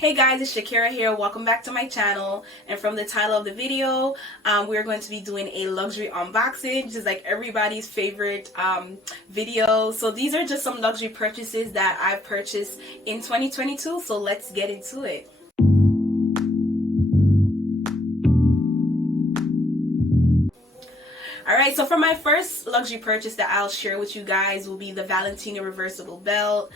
Hey guys, it's Shakira here. Welcome back to my channel. And from the title of the video, we're going to be doing a luxury unboxing, which is like everybody's favorite video. So these are just some luxury purchases that I've purchased in 2022. So let's get into it. Alright, so for my first luxury purchase that I'll share with you guys will be the Valentino reversible belt.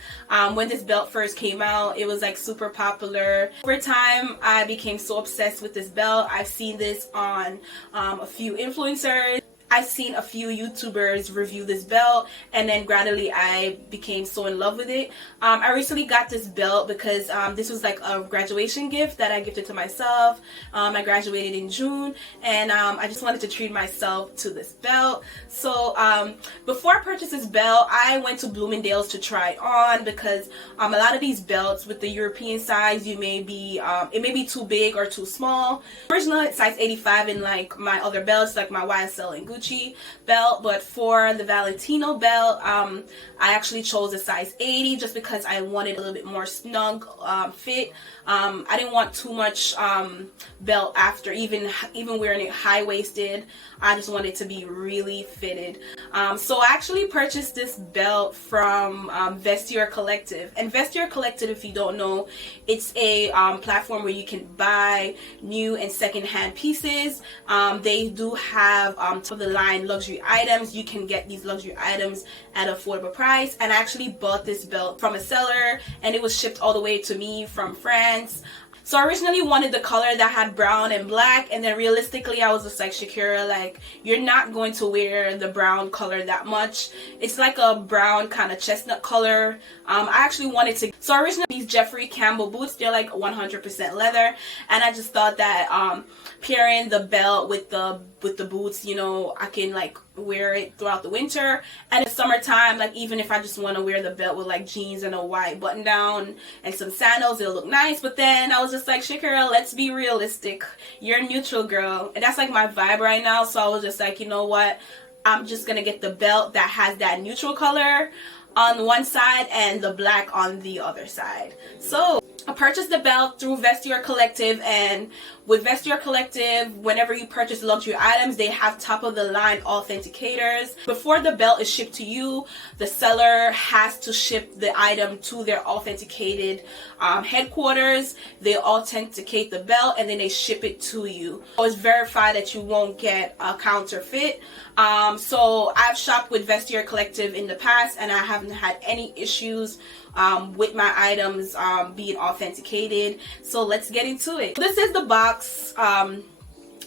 When this belt first came out, it was like super popular. Over time, I became so obsessed with this belt. I've seen this on a few influencers. I've seen a few YouTubers review this belt, and then gradually I became so in love with it. I recently got this belt because this was like a graduation gift that I gifted to myself. I graduated in June, and I just wanted to treat myself to this belt. So before I purchased this belt, I went to Bloomingdale's to try it on because a lot of these belts with the European size, it may be too big or too small. Originally it's size 85 in like my other belts, like my YSL and Gucci belt, but for the Valentino belt, I actually chose a size 80 just because I wanted a little bit more snug fit. I didn't want too much belt after even wearing it high-waisted. I just wanted it to be really fitted. So I actually purchased this belt from Vestiaire Collective. And Vestiaire Collective, if you don't know, it's a platform where you can buy new and second-hand pieces. They do have top of the line luxury items. You can get these luxury items at an affordable price. And I actually bought this belt from a seller, and it was shipped all the way to me from France. So I originally wanted the color that had brown and black, and then realistically I was just like, Shakira, like, you're not going to wear the brown color that much. It's like a brown kind of chestnut color. I actually wanted to, so originally these Jeffrey Campbell boots, they're like 100% leather, and I just thought that pairing the belt with the boots, you know, I can like wear it throughout the winter, and in summertime, like even if I just want to wear the belt with like jeans and a white button down and some sandals, it'll look nice. But then I was just like, Shakira, let's be realistic, you're a neutral girl, and that's like my vibe right now. So I was just like, you know what, I'm just gonna get the belt that has that neutral color on one side and the black on the other side. So I purchased the belt through Vestiaire Collective, and with Vestiaire Collective, whenever you purchase luxury items, they have top of the line authenticators. Before the belt is shipped to you, the seller has to ship the item to their authenticated headquarters. They authenticate the belt and then they ship it to you. Always verify that you won't get a counterfeit. So I've shopped with Vestiaire Collective in the past, and I haven't had any issues with my items being authenticated. So let's get into it. This is the box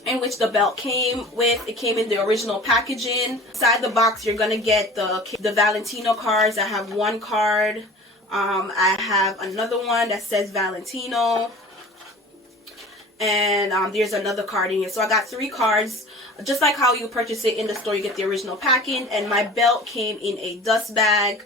in which the belt came with. It came in the original packaging. Inside the box, you're gonna get the Valentino cards. I have one card. I have another one that says Valentino, and there's another card in here. So I got 3 cards. Just like how you purchase it in the store, you get the original packing. And my belt came in a dust bag,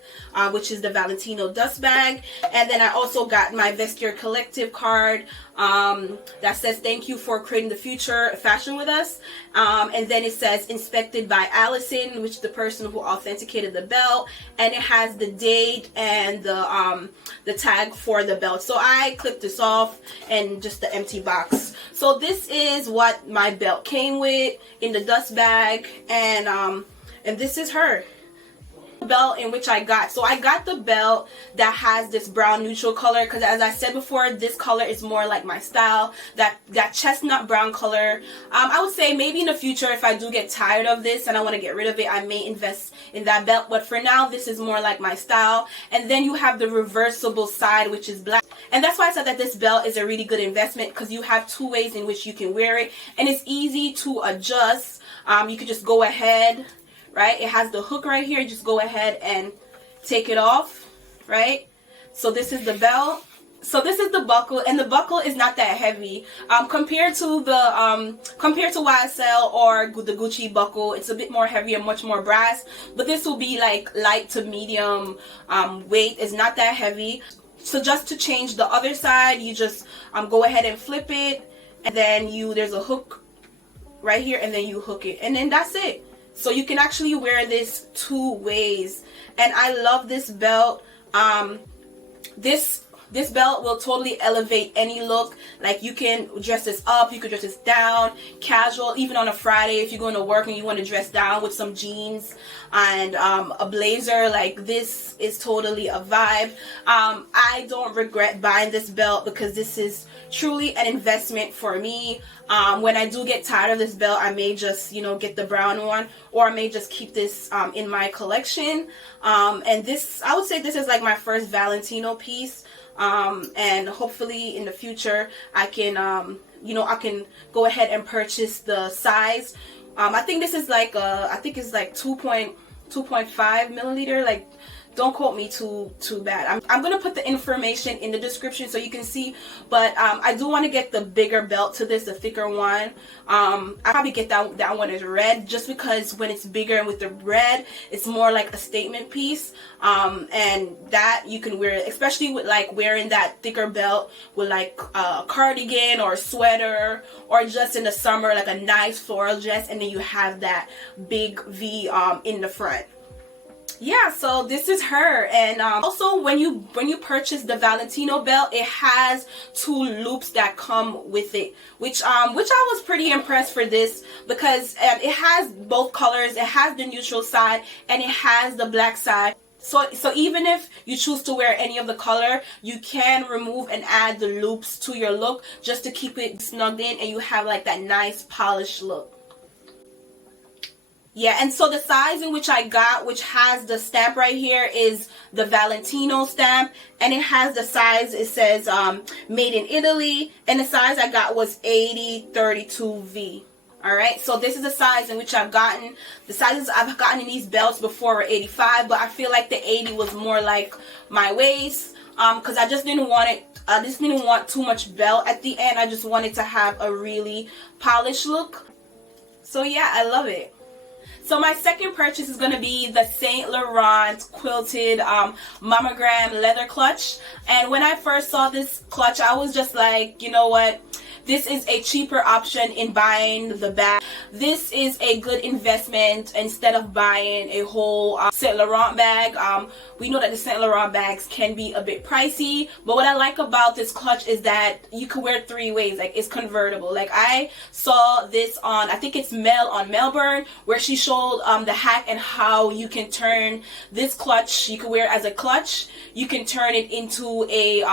which is the Valentino dust bag. And then I also got my Vestiaire Collective card that says thank you for creating the future fashion with us. And then it says inspected by Allison, which is the person who authenticated the belt. And it has the date and the tag for the belt. So I clipped this off and just the empty box. So this is what my belt came with in the dust bag, and this is her belt in which I got. So I got the belt that has this brown neutral color because, as I said before, this color is more like my style, that chestnut brown color. I would say maybe in the future, if I do get tired of this and I want to get rid of it, I may invest in that belt, but for now this is more like my style. And then you have the reversible side, which is black, and that's why I said that this belt is a really good investment, because you have 2 ways in which you can wear it, and it's easy to adjust. You could just go ahead, right? It has the hook right here. You just go ahead and take it off, right? So this is the belt. So this is the buckle, and the buckle is not that heavy compared to YSL or the Gucci buckle. It's a bit more heavy and much more brass, but this will be like light to medium weight. It's not that heavy. So just to change the other side, you just go ahead and flip it, and then there's a hook right here, and then you hook it, and then that's it. So you can actually wear this 2 ways, and I love this belt. This This belt will totally elevate any look. Like you can dress this up, you could dress this down, casual, even on a Friday if you're going to work and you want to dress down with some jeans and a blazer. Like this is totally a vibe. I don't regret buying this belt because this is truly an investment for me. When I do get tired of this belt, I may just, you know, get the brown one, or I may just keep this in my collection. And this, I would say this is like my first Valentino piece. And hopefully in the future I can, you know, I can go ahead and purchase the size. I think this is like, I think it's like 2.5 milliliter, like, don't quote me too bad. I'm gonna put the information in the description so you can see, but I do want to get the bigger belt to this, the thicker one. I probably get that one as red, just because when it's bigger and with the red, it's more like a statement piece. And that you can wear, especially with like wearing that thicker belt with like a cardigan or a sweater, or just in the summer like a nice floral dress, and then you have that big V in the front. Yeah, so this is her. And also when you purchase the Valentino belt, it has 2 loops that come with it, which I was pretty impressed for this, because it has both colors. It has the neutral side and it has the black side. So even if you choose to wear any of the color, you can remove and add the loops to your look just to keep it snugged in, and you have like that nice polished look. Yeah, and so the size in which I got, which has the stamp right here, is the Valentino stamp, and it has the size, it says made in Italy, and the size I got was 80-32V. Alright, so this is the size in which I've gotten. The sizes I've gotten in these belts before were 85, but I feel like the 80 was more like my waist, because I just didn't want it, I just didn't want too much belt at the end. I just wanted to have a really polished look. So yeah, I love it. So my second purchase is going to be the Saint Laurent quilted Monogram leather clutch. And when I first saw this clutch, I was just like, you know what? This is a cheaper option in buying the bag. This is a good investment instead of buying a whole Saint Laurent bag. We know that the Saint Laurent bags can be a bit pricey, but what I like about this clutch is that you can wear 3 ways. Like, it's convertible. Like, I saw this on, I think it's Mel on Melbourne, where she showed the hack and how you can turn this clutch. You can wear it as a clutch. You can turn it into a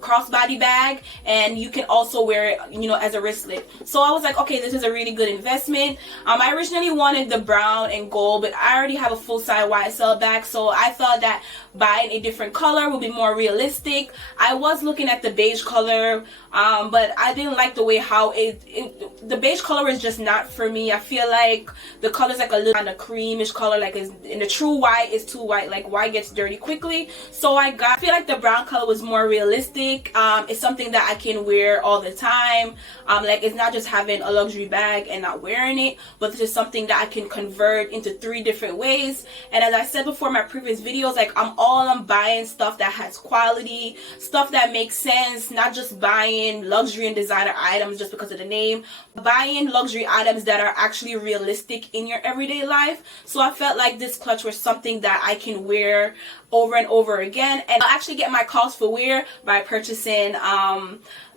crossbody bag, and you can also wear it, you know, as a wristlet. So I was like, okay, this is a really good investment. I originally wanted the brown and gold, but I already have a full-size YSL bag, so I thought that buying a different color would be more realistic. I was looking at the beige color, but I didn't like the way how the beige color is just not for me. I feel like the color's like a little kind of creamish color, like in the true white is too white. Like, white gets dirty quickly. So I feel like the brown color was more realistic. It's something that I can wear all the time. Like, it's not just having a luxury bag and not wearing it, but this is something that I can convert into 3 different ways. And as I said before in my previous videos, like, I'm buying stuff that has quality, stuff that makes sense, not just buying luxury and designer items just because of the name, buying luxury items that are actually realistic in your everyday life. So I felt like this clutch was something that I can wear over and over again, and I'll actually get my cost for wear by purchasing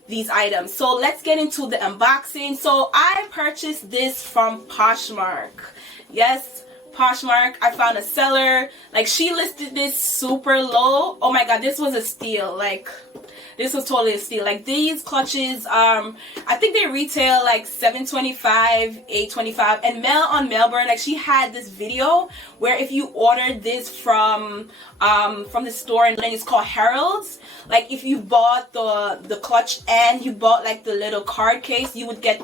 these items. So let's get into the unboxing. So I purchased this from Poshmark. Yes, Poshmark. I found a seller. Like, she listed this super low. Oh my god, this was a steal. Like, this was totally a steal. Like, these clutches, I think they retail like $7.25, $8.25. And Mel on Melbourne, like, she had this video where if you ordered this from the store, and it's called Harold's, like, if you bought the clutch and you bought like the little card case, you would get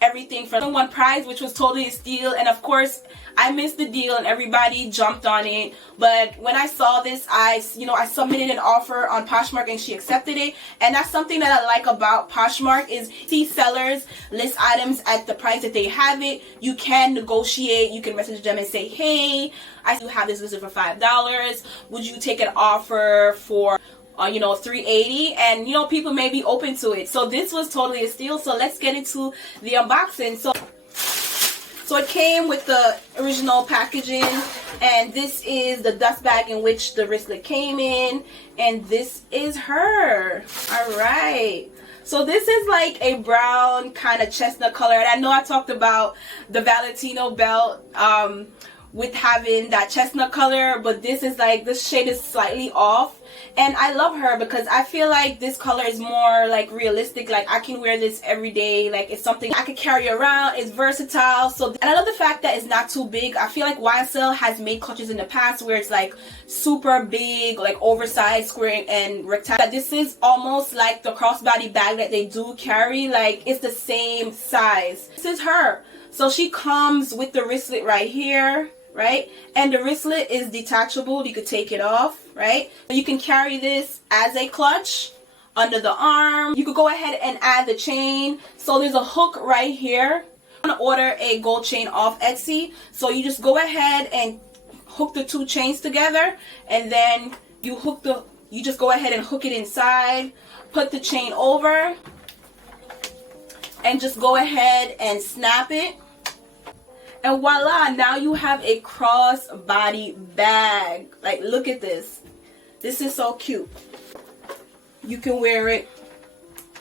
everything for one price, which was totally a steal. And of course, I missed the deal and everybody jumped on it. But when I saw this, I submitted an offer on Poshmark and she accepted it. And that's something that I like about Poshmark, is see sellers list items at the price that they have it. You can negotiate. You can message them and say, hey, I do have this listed for $5. Would you take an offer for $3.80? And people may be open to it. So this was totally a steal. So let's get into the unboxing. So it came with the original packaging, and this is the dust bag in which the wristlet came in, and this is her. All right. So this is like a brown kind of chestnut color, and I know I talked about the Valentino belt with having that chestnut color, but this is like, this shade is slightly off, and I love her because I feel like this color is more like realistic. Like I can wear this every day, like it's something I could carry around. It's versatile. So, and I love the fact that it's not too big. I feel like YSL has made clutches in the past where it's like super big, like oversized, square and rectangular. This is almost like the crossbody bag that they do carry, like it's the same size. This is her. So she comes with the wristlet right here, right? And the wristlet is detachable. You could take it off, right? You can carry this as a clutch under the arm. You could go ahead and add the chain. So there's a hook right here. I'm gonna order a gold chain off Etsy. So you just go ahead and hook the two chains together, and then you just go ahead and hook it inside, put the chain over, and just go ahead and snap it, and voila, now you have a crossbody bag. Like look at this. This is so cute. You can wear it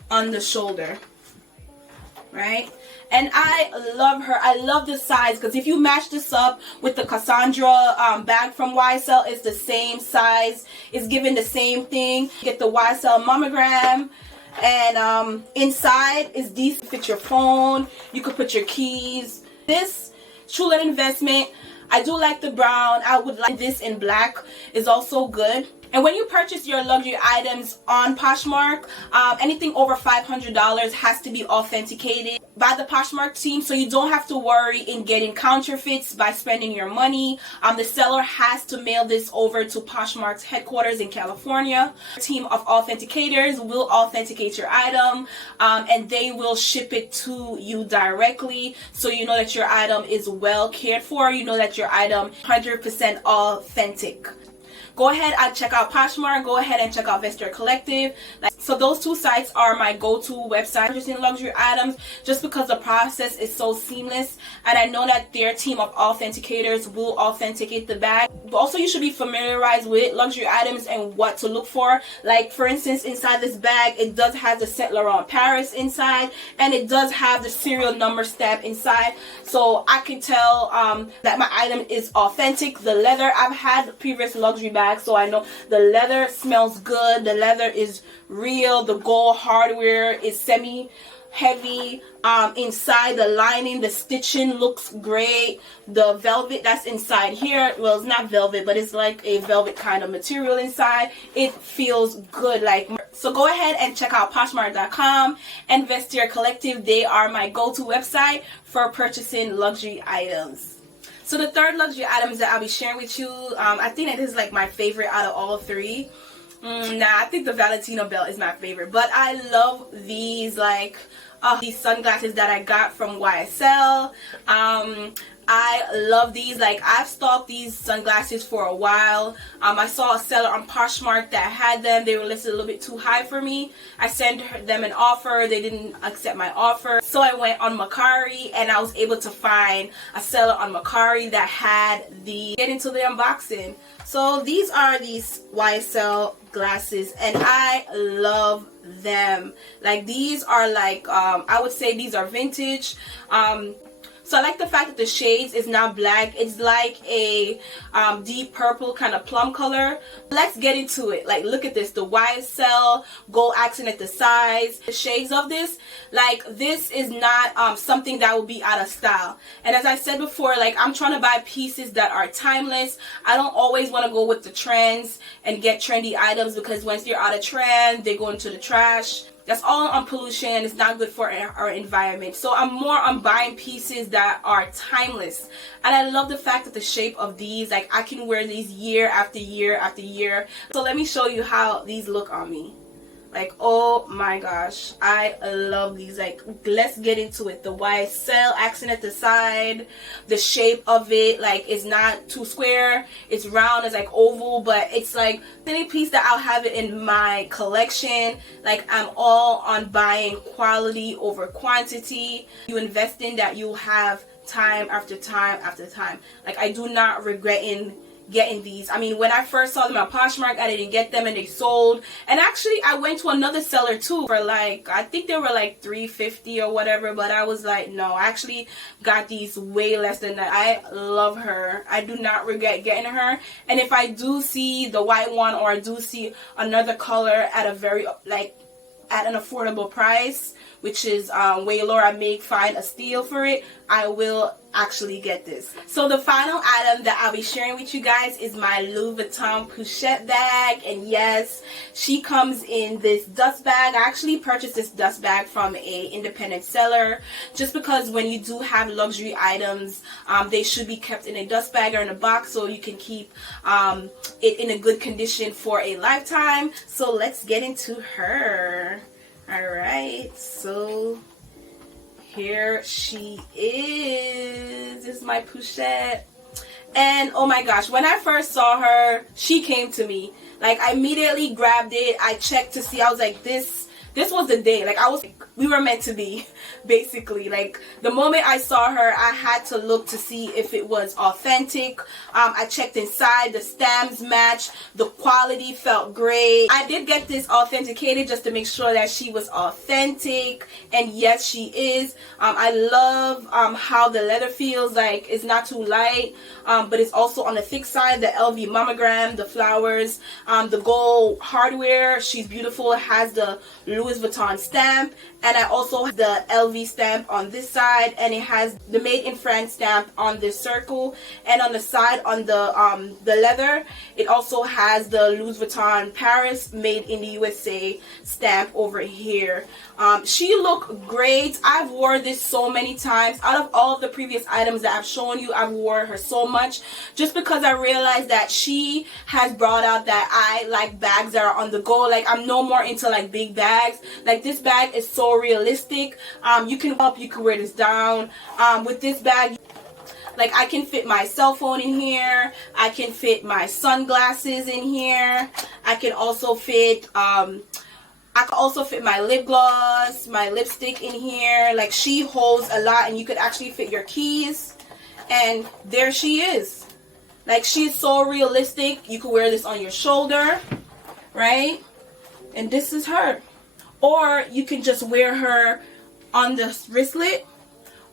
on the shoulder, right? And I love her. I love the size, because if you match this up with the Cassandre bag from YSL, it's the same size. It's given the same thing. Get the YSL Monogram. And inside is these, fit your phone. You could put your keys. This True investment. I do like the brown. I would like this in black. Is also good. And when you purchase your luxury items on Poshmark, anything over $500 has to be authenticated by the Poshmark team, so you don't have to worry in getting counterfeits by spending your money. The seller has to mail this over to Poshmark's headquarters in California. A team of authenticators will authenticate your item, and they will ship it to you directly, so you know that your item is well cared for. You know that your item 100% authentic. Go ahead and check out Poshmark. Go ahead and check out Vestiaire Collective. So those two sites are my go-to website for purchasing luxury items, just because the process is so seamless, and I know that their team of authenticators will authenticate the bag. But also, you should be familiarized with luxury items and what to look for. Like for instance, inside this bag, it does have the Saint Laurent Paris inside, and it does have the serial number stamp inside, so I can tell that my item is authentic. The leather, I've had previous luxury bags, so I know the leather smells good. The leather is real. The gold hardware is semi heavy. Inside, the lining, the stitching looks great. The velvet that's inside here, well, it's not velvet, but it's like a velvet kind of material inside. It feels good. Like, so go ahead and check out Poshmark.com and Vestiaire Collective. They are my go-to website for purchasing luxury items. So the third luxury items that I'll be sharing with you, I think that this is like my favorite out of all three. I think the Valentino belt is my favorite, but I love these, like these sunglasses that I got from YSL. I love these. Like, I've stalked these sunglasses for a while. I saw a seller on Poshmark that had them. They were listed a little bit too high for me. I sent them an offer. They didn't accept my offer. So I went on Mercari, and I was able to find a seller on Mercari that had the, get into the unboxing. So these are these YSL glasses, and I love them. Like, these are like, I would say these are vintage. So I like the fact that the shades is not black. It's like a deep purple kind of plum color. Let's get into it. Like, look at this. The YSL gold accent at the sides. The shades of this, like, this is not something that will be out of style. And as I said before, like, I'm trying to buy pieces that are timeless. I don't always want to go with the trends and get trendy items, because once you're out of trend, they go into the trash. That's all on pollution. It's not good for our environment. So I'm more on buying pieces that are timeless. And I love the fact that the shape of these, like, I can wear these year after year after year. So let me show you how these look on me. Like, oh my gosh, I love these. Like, let's get into it. The YSL accent at the side, the shape of it, like, it's not too square, it's round, it's like oval, but it's like any piece that I'll have it in my collection. Like, I'm all on buying quality over quantity. You invest in that, you'll have time after time after time. Like, I do not regret getting these. I mean, when I first saw them at Poshmark, I didn't get them and they sold. And actually, I went to another seller too for like, I think they were like $350 or whatever, but I was like, no, I actually got these way less than that. I love her. I do not regret getting her. And if I do see the white one, or I do see another color at a very, like, at an affordable price, which is way lower, I may find a steal for it, I will actually get this. So the final item that I'll be sharing with you guys is my Louis Vuitton Pochette bag. And yes, she comes in this dust bag. I actually purchased this dust bag from a independent seller, just because when you do have luxury items, they should be kept in a dust bag or in a box so you can keep it in a good condition for a lifetime. So let's get into her. Alright, so here she is. This is my Pochette. And oh my gosh, when I first saw her, she came to me. Like, I immediately grabbed it. I checked to see. I was like, this was the day. Like, we were meant to be, basically. Like, the moment I saw her, I had to look to see if it was authentic. I checked inside. The stamps matched. The quality felt great. I did get this authenticated just to make sure that she was authentic. And yes, she is. I love how the leather feels. Like, it's not too light, but it's also on the thick side. The LV monogram, the flowers, the gold hardware. She's beautiful. It has the Louis Vuitton stamp, and I also have the LV stamp on this side, and it has the Made in France stamp on this circle, and on the side on the leather, it also has the Louis Vuitton Paris Made in the USA stamp over here. She looked great. I've worn this so many times. Out of all of the previous items that I've shown you, I've worn her so much, just because I realized that she has brought out that I like bags that are on the go. Like, I'm no more into like big bags. Like, this bag is so realistic. You can wear this down. With this bag, like, I can fit my cell phone in here. I can fit my sunglasses in here. I can also fit my lip gloss, my lipstick in here. Like, she holds a lot, and you could actually fit your keys. And there she is. Like, she's so realistic. You could wear this on your shoulder, right? And this is her. Or you can just wear her on the wristlet,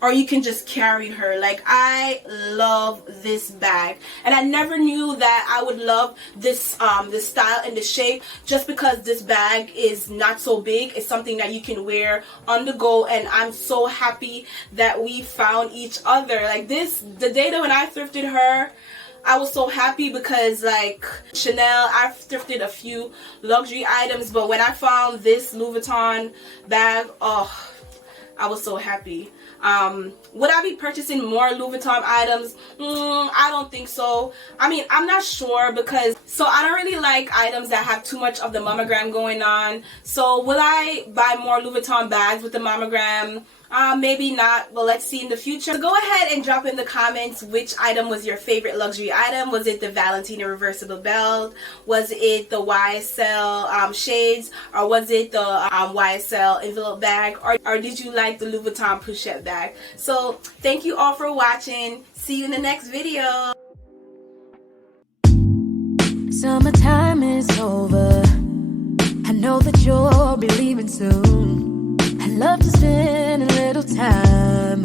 or you can just carry her. Like, I love this bag, and I never knew that I would love this this style and the shape, just because this bag is not so big. It's something that you can wear on the go, and I'm so happy that we found each other. Like, the day that when I thrifted her, I was so happy, because like Chanel, I've thrifted a few luxury items, but when I found this Louis Vuitton bag, oh, I was so happy. Would I be purchasing more Louis Vuitton items? I don't think so. I mean, I'm not sure, because I don't really like items that have too much of the monogram going on. So will I buy more Louis Vuitton bags with the monogram? Maybe not. Well, let's see in the future. So go ahead and drop in the comments which item was your favorite luxury item. Was it the Valentino reversible belt? Was it the YSL shades? Or was it the YSL envelope bag? Or did you like the Louis Vuitton Pochette bag? So thank you all for watching. See you in the next video. Summertime is over. I know that you'll be leaving soon. I'd love to spend a little time